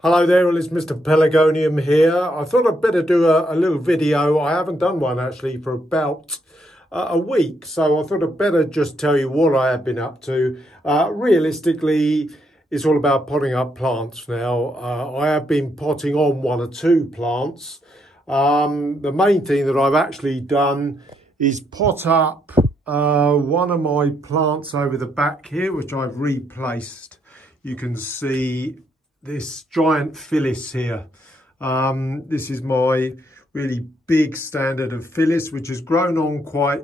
Hello there, well, it's Mr Pelargonium here. I thought I'd better do a little video. I haven't done one actually for about a week, so I thought I'd better just tell you what I have been up to. Realistically, it's all about potting up plants now. I have been potting on one or two plants. The main thing that I've actually done is pot up one of my plants over the back here, which I've replaced. You can see this Giantphyllis here. This is my really big standard of Phyllis, which has grown on quite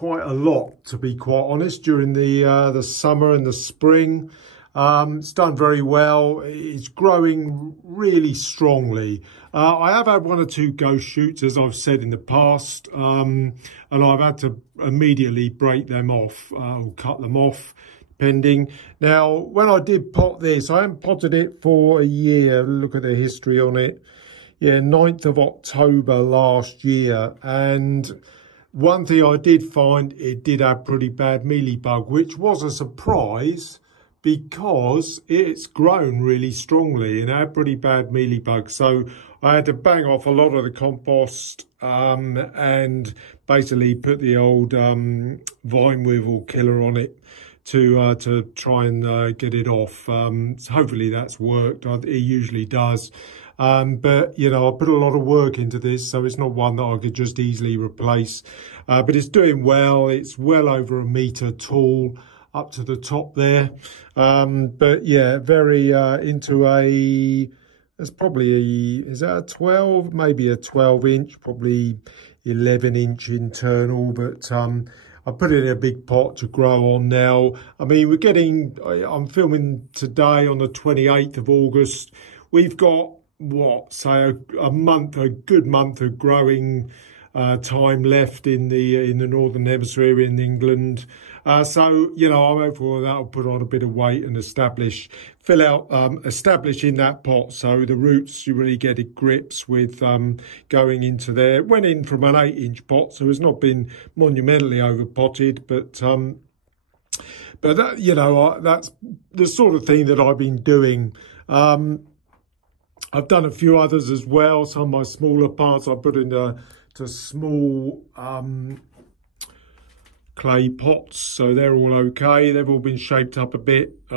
a lot, to be quite honest, during the summer and the spring. It's done very well. It's growing really strongly. I have had one or two ghost shoots, as I've said in the past, and I've had to immediately break them off or cut them off. Now, when I did pot this, I haven't potted it for a year. Look at the history on it. Yeah, 9th of October last year. And one thing I did find, it did have pretty bad mealybug, which was a surprise because it's grown really strongly and had pretty bad mealybug. So I had to bang off a lot of the compost and basically put the old vine weevil killer on it to try and get it off. So hopefully that's worked. It usually does. But, you know, I put a lot of work into this, so it's not one that I could just easily replace. But it's doing well. It's well over a metre tall up to the top there. But, yeah, very into a... That's probably is that a 12? Maybe a 12-inch, probably 11-inch internal, but... I put it in a big pot to grow on now. I mean, I'm filming today on the 28th of August. We've got, what, say a good month of growing time left in the Northern Hemisphere in England. So, you know, I'm hopeful that'll put on a bit of weight and establish in that pot, so the roots, you really get it grips with going into there. Went in from an 8-inch pot, so it's not been monumentally over potted, but that, you know, that's the sort of thing that I've been doing. I've done a few others as well. Some of my smaller plants I put into small clay pots, so they're all okay. They've all been shaped up a bit.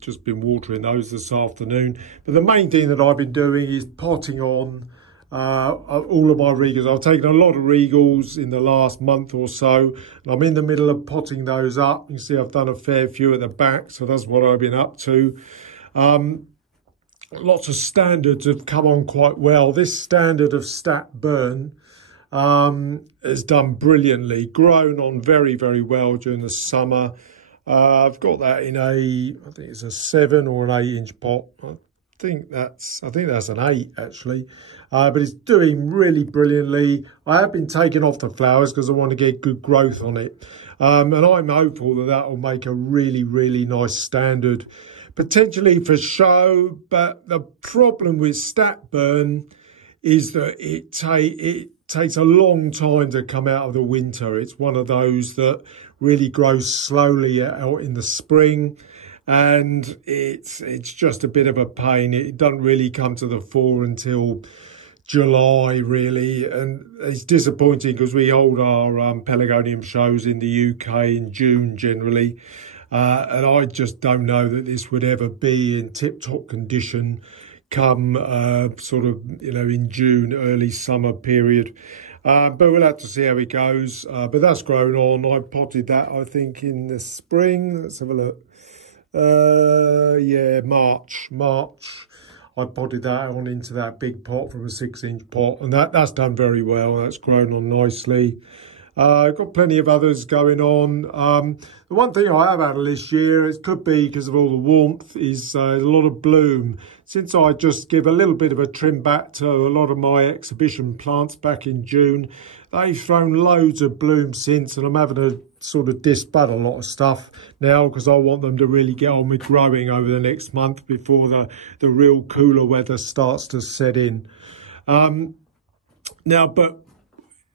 Just been watering those this afternoon. But the main thing that I've been doing is potting on all of my regals. I've taken a lot of regals in the last month or so, and I'm in the middle of potting those up. You can see I've done a fair few at the back, so that's what I've been up to. Lots of standards have come on quite well. This standard of Stat Burn has done brilliantly, grown on very, very well during the summer. I've got that in I think it's a 7 or an 8-inch pot. I think that's an 8 actually, but it's doing really brilliantly. I have been taking off the flowers because I want to get good growth on it, and I'm hopeful that will make a really, really nice standard, potentially for show. But the problem with Stat Burn is that it takes a long time to come out of the winter. It's one of those that really grows slowly out in the spring, and it's just a bit of a pain. It doesn't really come to the fore until July, really, and it's disappointing because we hold our Pelargonium shows in the UK in June generally, and I just don't know that this would ever be in tip-top condition come sort of, you know, in June, early summer period. But we'll have to see how it goes. But that's grown on. I potted that, I think, in the spring. Let's have a look. Yeah, March. I potted that on into that big pot from a 6-inch pot, and that's done very well. That's grown on nicely. I've got plenty of others going on. The one thing I have had this year, it could be because of all the warmth, is a lot of bloom. Since I just give a little bit of a trim back to a lot of my exhibition plants back in June, they've thrown loads of bloom since, and I'm having to sort of disbud a lot of stuff now because I want them to really get on with growing over the next month before the real cooler weather starts to set in. Now, but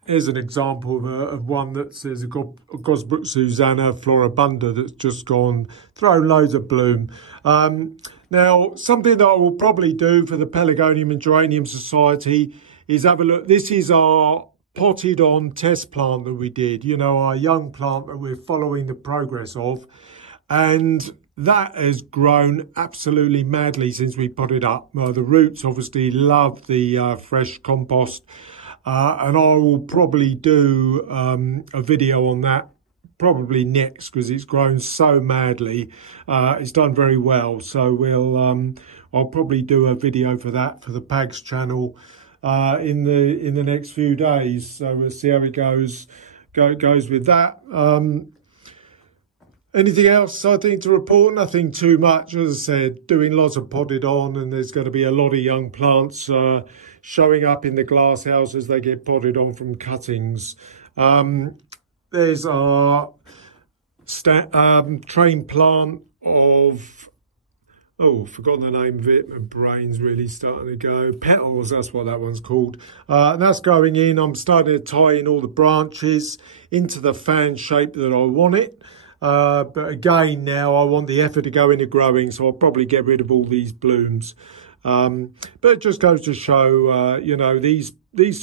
here's an example of one that says a Ghostbus Susanna floribunda that's just gone, thrown loads of bloom. Now, something that I will probably do for the Pelargonium and Geranium Society is have a look. This is our potted on test plant that we did, you know, our young plant that we're following the progress of. And that has grown absolutely madly since we put it up. The roots obviously love the fresh compost. And I will probably do a video on that probably next, because it's grown so madly. It's done very well. So I'll probably do a video for that for the Pags channel in the next few days. So we'll see how it goes with that. Anything else I think to report? Nothing too much. As I said, doing lots of potted on, and there's going to be a lot of young plants showing up in the glass house as they get potted on from cuttings. There's our train plant of, oh, I've forgotten the name of it. My brain's really starting to go. Petals, that's what that one's called. That's going in. I'm starting to tie in all the branches into the fan shape that I want it. But again, now I want the effort to go into growing, so I'll probably get rid of all these blooms. But it just goes to show, you know, these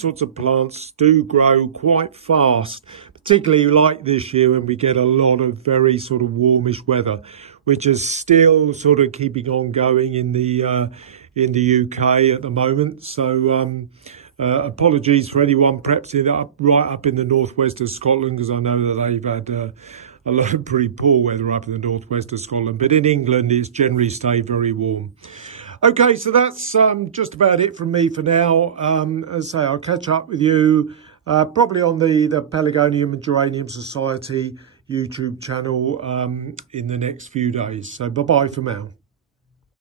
sorts of plants do grow quite fast, particularly like this year when we get a lot of very sort of warmish weather, which is still sort of keeping on going in the UK at the moment. So apologies for anyone perhaps right up in the northwest of Scotland, because I know that they've had a lot of pretty poor weather up in the northwest of Scotland. But in England, it's generally stayed very warm. Okay, so that's just about it from me for now. As I say, I'll catch up with you probably on the Pelargonium and Geranium Society YouTube channel in the next few days. So bye-bye for now.